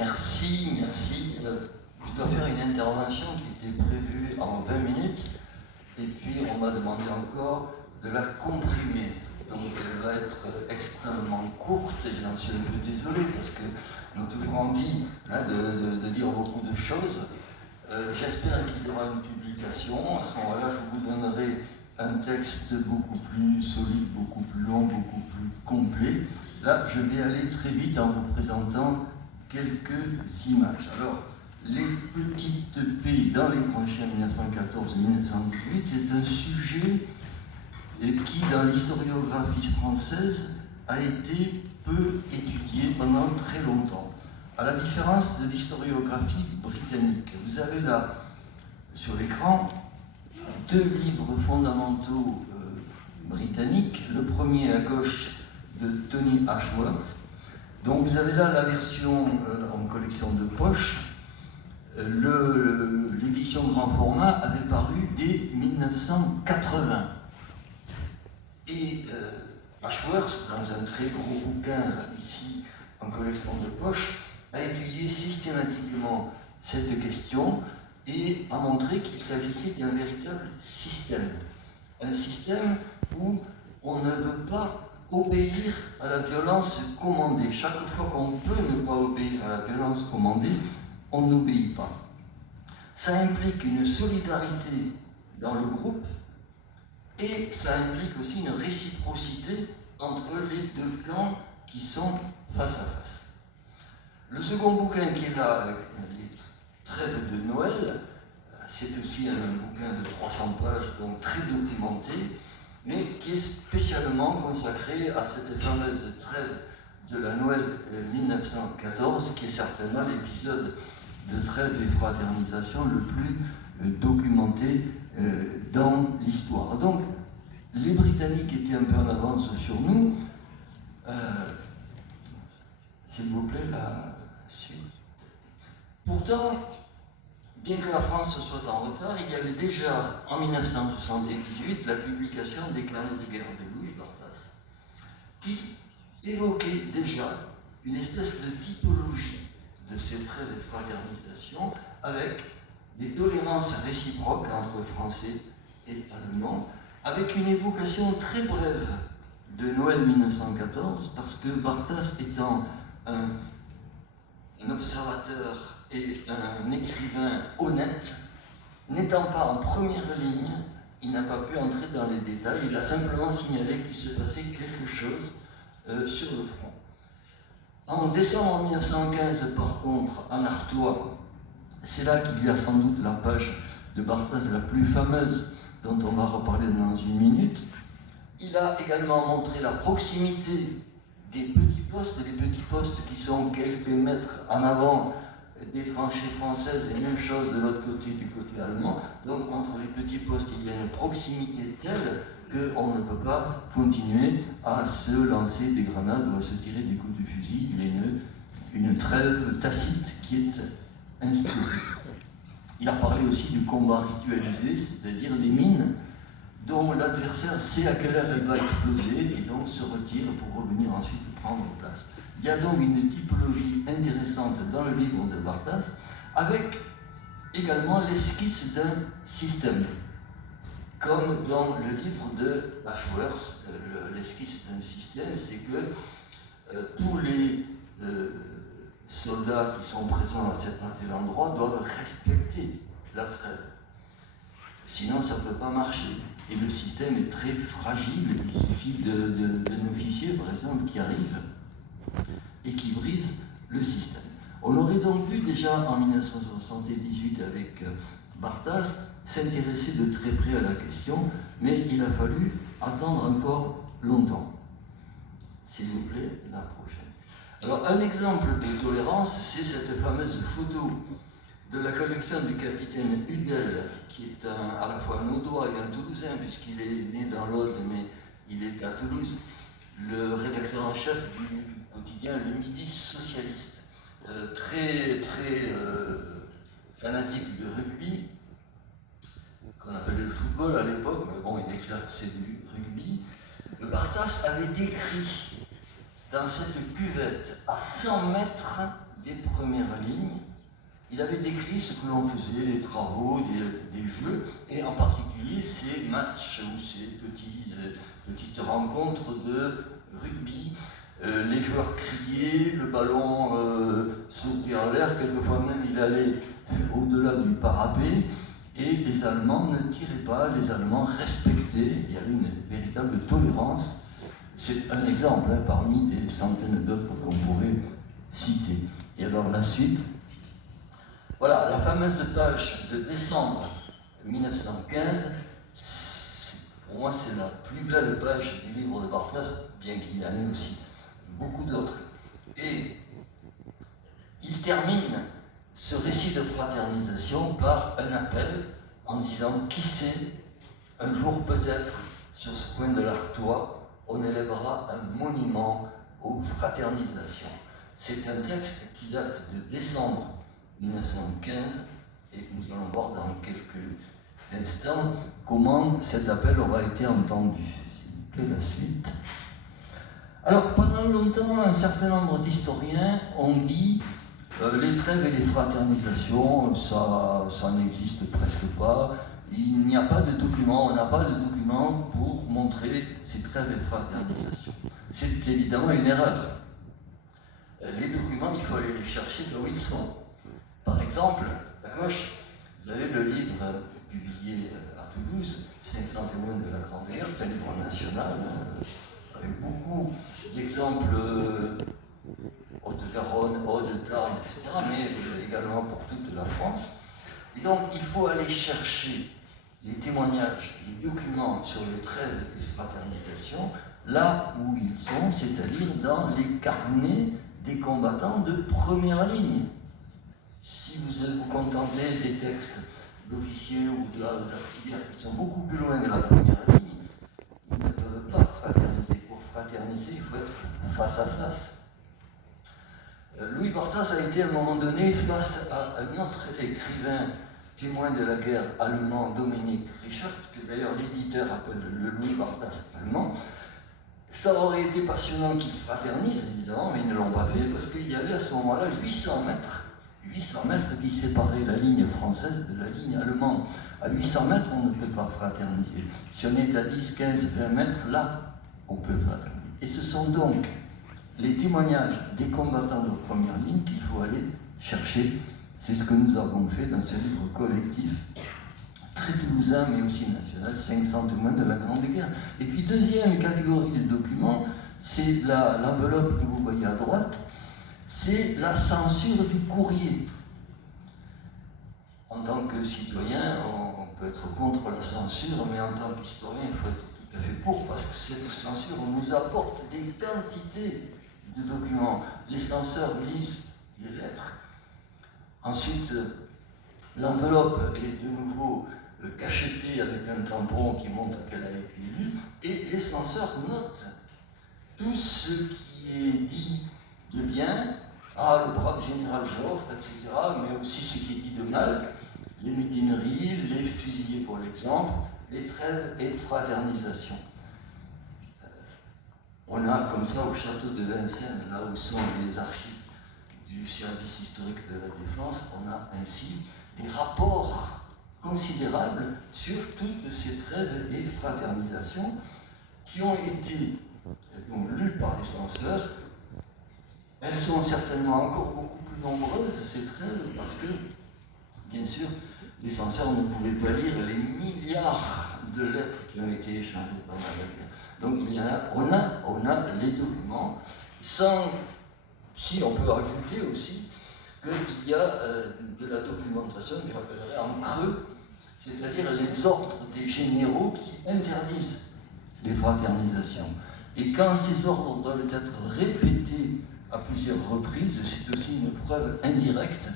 Merci, merci. Je dois faire une intervention qui était prévue en 20 minutes, et puis on m'a demandé encore de la comprimer. Donc elle va être extrêmement courte, et j'en suis un peu désolé, parce qu'on a toujours envie de dire beaucoup de choses. J'espère qu'il y aura une publication. À ce moment-là, je vous donnerai un texte beaucoup plus solide, beaucoup plus long, beaucoup plus complet. Là, je vais aller très vite en vous présentant quelques images. Alors, les petites P dans les tranchées 1914-1918, c'est un sujet qui, dans l'historiographie française, a été peu étudié pendant très longtemps. À la différence de l'historiographie britannique. Vous avez là, sur l'écran, deux livres fondamentaux britanniques. Le premier à gauche de Tony Ashworth. Donc vous avez là la version en collection de poche. L'édition grand format avait paru dès 1980. Et Ashworth, dans un très gros bouquin ici en collection de poche, a étudié systématiquement cette question et a montré qu'il s'agissait d'un véritable système. Un système où on ne veut pas obéir à la violence commandée. Chaque fois qu'on peut ne pas obéir à la violence commandée, on n'obéit pas. Ça implique une solidarité dans le groupe et ça implique aussi une réciprocité entre les deux camps qui sont face à face. Le second bouquin qui est là, avec les trêves de Noël, c'est aussi un bouquin de 300 pages, donc très documenté, mais qui est spécialement consacré à cette fameuse trêve de la Noël 1914, qui est certainement l'épisode de trêve et fraternisation le plus documenté dans l'histoire. Donc, les Britanniques étaient un peu en avance sur nous. S'il vous plaît, la suite. Pourtant, bien que la France soit en retard, il y avait déjà, en 1978, la publication des carnets de guerre de Louis Barthas, qui évoquait déjà une espèce de typologie de ces traits de fraternisation avec des tolérances réciproques entre Français et Allemands, avec une évocation très brève de Noël 1914, parce que Barthas étant un observateur et un écrivain honnête, n'étant pas en première ligne, il n'a pas pu entrer dans les détails, il a simplement signalé qu'il se passait quelque chose sur le front. En décembre 1915, par contre, en Artois, c'est là qu'il y a sans doute la page de Barthas la plus fameuse, dont on va reparler dans une minute. Il a également montré la proximité des petits postes qui sont quelques mètres en avant des tranchées françaises, et même chose de l'autre côté, du côté allemand. Donc entre les petits postes, il y a une proximité telle qu'on ne peut pas continuer à se lancer des grenades ou à se tirer des coups de fusil. Il y a une trêve tacite qui est instaurée. Il a parlé aussi du combat ritualisé, c'est-à-dire des mines dont l'adversaire sait à quelle heure elle va exploser et donc se retire pour revenir ensuite prendre place. Il y a donc une typologie intéressante dans le livre de Barthas, avec également l'esquisse d'un système, comme dans le livre de Ashworth. L'esquisse d'un système, c'est que tous les soldats qui sont présents à tel endroit doivent respecter la trêve. Sinon, ça ne peut pas marcher. Et le système est très fragile. Il suffit d'un officier, par exemple, qui arrive et qui brise le système. On aurait donc pu déjà en 1978 avec Barthas s'intéresser de très près à la question, mais il a fallu attendre encore longtemps. S'il vous plaît, la prochaine. Alors, un exemple de tolérance, c'est cette fameuse photo de la collection du capitaine Hudel, qui est à la fois un Audois et un Toulousain, puisqu'il est né dans l'Aude, mais il est à Toulouse, le rédacteur en chef du quotidien Le Midi socialiste, très fanatique de rugby, qu'on appelait le football à l'époque, mais bon, il déclare que c'est du rugby. Barthas avait décrit dans cette cuvette, à 100 mètres des premières lignes, il avait décrit ce que l'on faisait, les travaux, des jeux, et en particulier ces matchs ou ces petites rencontres de rugby. Les joueurs criaient, le ballon sautait en l'air, quelquefois même il allait au-delà du parapet, et les Allemands ne tiraient pas, les Allemands respectaient, il y avait une véritable tolérance. C'est un exemple parmi des centaines d'autres qu'on pourrait citer. Et alors la suite, voilà, la fameuse page de décembre 1915, pour moi c'est la plus belle page du livre de Barthes, bien qu'il y en ait aussi beaucoup d'autres. Et il termine ce récit de fraternisation par un appel en disant « Qui sait, un jour peut-être, sur ce coin de l'Artois, on élèvera un monument aux fraternisations. » C'est un texte qui date de décembre 1915 et nous allons voir dans quelques instants comment cet appel aura été entendu. S'il vous plaît, la suite. Alors, pendant longtemps, un certain nombre d'historiens ont dit les trêves et les fraternisations, ça n'existe presque pas. Il n'y a pas de document, on n'a pas de document pour montrer ces trêves et fraternisations. C'est évidemment une erreur. Les documents, il faut aller les chercher là où ils sont. Par exemple, à gauche, vous avez le livre publié à Toulouse, 500 témoins de la Grande Guerre, c'est un livre national, avec beaucoup d'exemples Haute-Garonne, Haute-Tarn, etc., mais également pour toute la France. Et donc, il faut aller chercher les témoignages, les documents sur les trêves et fraternisations, là où ils sont, c'est-à-dire dans les carnets des combattants de première ligne. Si vous vous contentez des textes d'officiers ou de la filière qui sont beaucoup plus loin de la première ligne, ils ne peuvent pas fraterniser. Pour fraterniser, il faut être face à face. Louis Barthas a été à un moment donné face à un autre écrivain témoin de la guerre allemand, Dominique Richard, que d'ailleurs l'éditeur appelle le Louis Barthas allemand. Ça aurait été passionnant qu'ils fraternisent, évidemment, mais ils ne l'ont pas fait parce qu'il y avait à ce moment-là 800 mètres qui séparaient la ligne française de la ligne allemande. À 800 mètres, on ne peut pas fraterniser. Si on est à 10, 15, 20 mètres, là, on peut fraterniser. Et ce sont donc les témoignages des combattants de première ligne qu'il faut aller chercher. C'est ce que nous avons fait dans ce livre collectif, très toulousain mais aussi national, 500 témoins de la Grande Guerre. Et puis deuxième catégorie de documents, c'est l'enveloppe que vous voyez à droite, c'est la censure du courrier. En tant que citoyen, on peut être contre la censure, mais en tant qu'historien, il faut être tout à fait pour, parce que cette censure nous apporte des quantités de documents. Les censeurs lisent les lettres. Ensuite, l'enveloppe est de nouveau cachetée avec un tampon qui montre qu'elle a été lue, et les censeurs notent tout ce qui est dit de bien, le brave général Joffre, etc., mais aussi ce qui est dit de mal, les mutineries, les fusillés pour l'exemple, les trêves et fraternisations. On a comme ça au château de Vincennes, là où sont les archives du service historique de la Défense, on a ainsi des rapports considérables sur toutes ces trêves et fraternisations qui ont été lues par les censeurs. Elles sont certainement encore beaucoup plus nombreuses, ces trêves, parce que, bien sûr, les censeurs ne pouvaient pas lire les milliards de lettres qui ont été échangées pendant la guerre. Donc il y en a, on a les documents, si on peut ajouter aussi qu'il y a de la documentation que j'appellerais en creux, c'est-à-dire les ordres des généraux qui interdisent les fraternisations. Et quand ces ordres doivent être répétés à plusieurs reprises, c'est aussi une preuve indirecte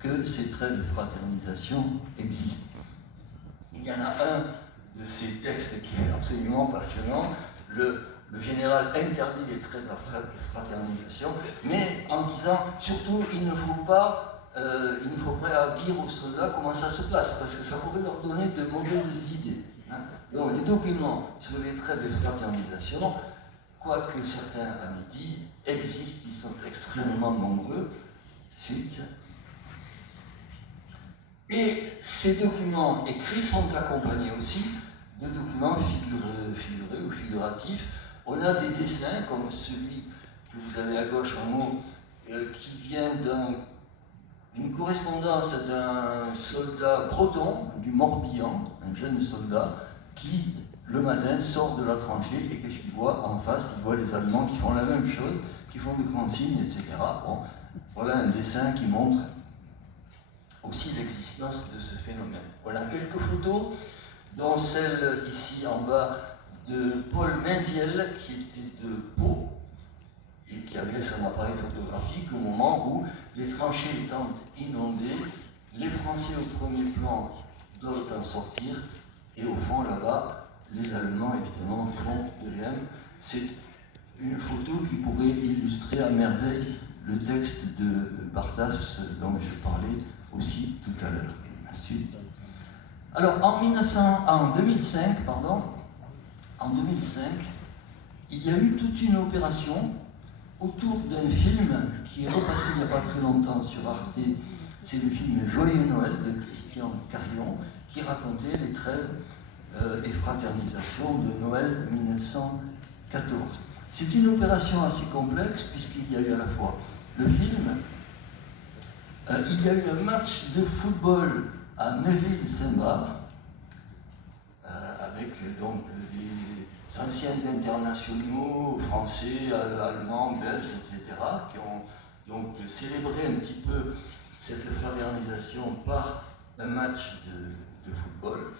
que ces trêves de fraternisation existent. Il y en a un de ces textes qui est absolument passionnant. Le général interdit les trêves de fraternisation, mais en disant surtout il ne faut pas dire aux soldats comment ça se passe, parce que ça pourrait leur donner de mauvaises idées. Donc les documents sur les trêves de fraternisation, quoique certains avaient dit, existent, ils sont extrêmement nombreux. Suite. Et ces documents écrits sont accompagnés aussi de documents figurés ou figuratifs. On a des dessins comme celui que vous avez à gauche en haut, qui vient d'une correspondance d'un soldat breton du Morbihan, un jeune soldat, qui le matin sort de la tranchée et qu'est-ce qu'il voit en face? Il voit les Allemands qui font la même chose, qui font de grands signes, etc. Bon, voilà un dessin qui montre aussi l'existence de ce phénomène. Voilà quelques photos, dont celle ici en bas de Paul Mendiel, qui était de Pau, et qui avait son appareil photographique au moment où, les tranchées étant inondées, les Français au premier plan doivent en sortir, et au fond là-bas, les Allemands évidemment font de même. C'est une photo qui pourrait illustrer à merveille le texte de Bartas dont je parlais aussi tout à l'heure. Ensuite. Alors en 2005, il y a eu toute une opération autour d'un film qui est repassé il n'y a pas très longtemps sur Arte. C'est le film Joyeux Noël de Christian Carion qui racontait les trêves et fraternisations de Noël 1914. C'est une opération assez complexe puisqu'il y a eu à la fois le film, il y a eu un match de football à Neuville-Saint-Bar avec donc des anciens internationaux français, allemands, belges, etc. qui ont donc célébré un petit peu cette fraternisation par un match de football.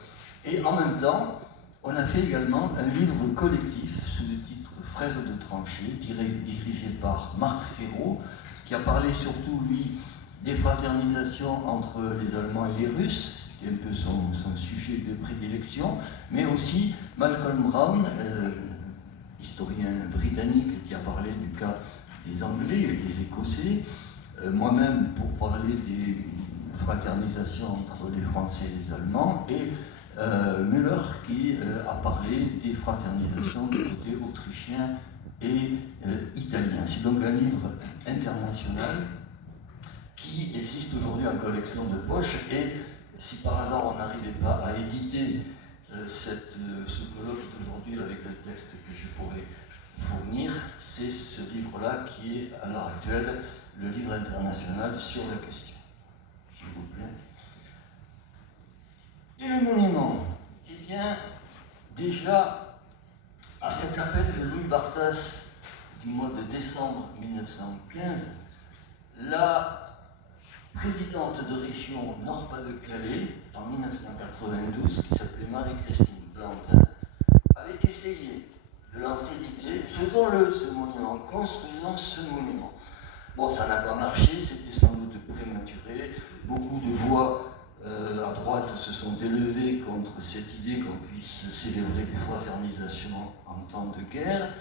Et en même temps, on a fait également un livre collectif sous le titre Frères de tranchées, dirigé par Marc Ferraud, qui a parlé surtout, lui, des fraternisations entre les Allemands et les Russes, c'était un peu son sujet de prédilection, mais aussi Malcolm Brown, historien britannique qui a parlé du cas des Anglais et des Écossais, moi-même pour parler des fraternisations entre les Français et les Allemands, et Müller qui a parlé des fraternisations du côté autrichien et italien. C'est donc un livre international qui existe aujourd'hui en collection de poche, et si par hasard on n'arrivait pas à éditer ce colloque d'aujourd'hui avec le texte que je pourrais fournir, c'est ce livre-là qui est à l'heure actuelle le livre international sur la question. S'il vous plaît. Et le monument, eh bien, déjà, à cet appel de Louis Bartas du mois de décembre 1915, la présidente de région Nord-Pas-de-Calais, en 1992, qui s'appelait Marie-Christine Plantin, avait essayé de lancer l'idée, faisons-le ce monument, construisons ce monument. Bon, ça n'a pas marché, c'était sans doute prématuré, beaucoup de voix à droite se sont élevées contre cette idée qu'on puisse célébrer des fraternisations en temps de guerre.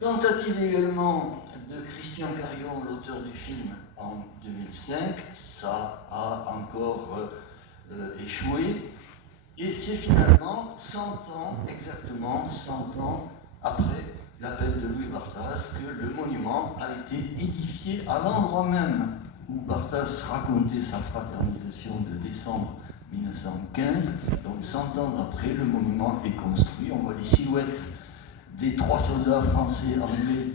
Tentative également de Christian Carion, l'auteur du film, en 2005, ça a encore échoué, et c'est finalement 100 ans, exactement 100 ans après l'appel de Louis Bartas, que le monument a été édifié à l'endroit même où Bartas racontait sa fraternisation de décembre 1915. Donc 100 ans après, le monument est construit. On voit les silhouettes des 3 soldats français, anglais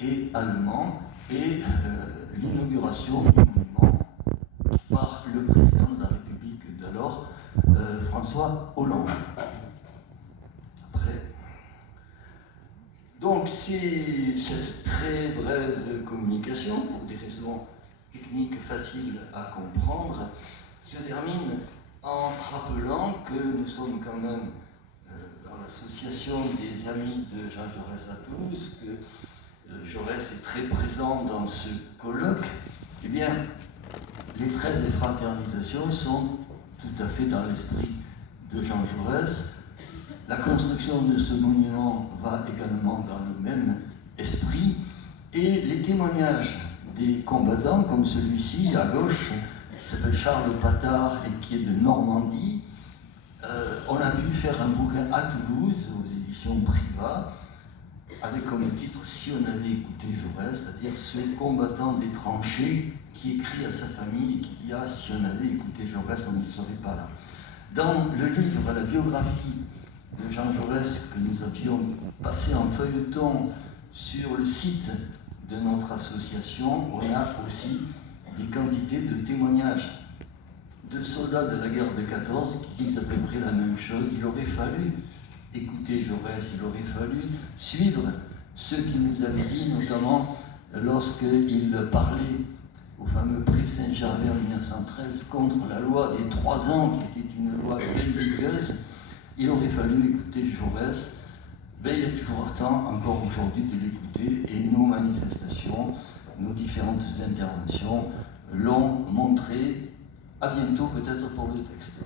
et allemands, et l'inauguration du monument par le président de la République d'alors, François Hollande. Après. Donc cette très brève communication, pour des raisons techniques faciles à comprendre, se termine en rappelant que nous sommes quand même dans l'association des amis de Jean Jaurès à Toulouse, que Jaurès est très présent dans ce colloque. Eh bien, les trêves de fraternisation sont tout à fait dans l'esprit de Jean Jaurès. La construction de ce monument va également dans le même esprit, et les témoignages des combattants, comme celui-ci à gauche, qui s'appelle Charles Patard et qui est de Normandie, on a pu faire un bouquin à Toulouse, aux éditions Privat, avec comme titre « Si on avait écouté Jaurès », c'est-à-dire ce combattant des tranchées qui écrit à sa famille et qui dit « Ah, si on avait écouté Jaurès, on ne serait pas là ». Dans le livre, la biographie de Jean Jaurès que nous avions passé en feuilleton sur le site de notre association, on a aussi des quantités de témoignages de soldats de la guerre de 14 qui disent à peu près la même chose. Il aurait fallu écouter Jaurès, il aurait fallu suivre ce qu'il nous avait dit, notamment lorsqu'il parlait au fameux prix Saint-Gervais en 1913 contre la loi des 3 ans, qui était une loi belliqueuse. Il aurait fallu écouter Jaurès. Ben, il est toujours temps, encore aujourd'hui, de l'écouter, et nos manifestations, nos différentes interventions l'ont montré. À bientôt, peut-être pour le texte.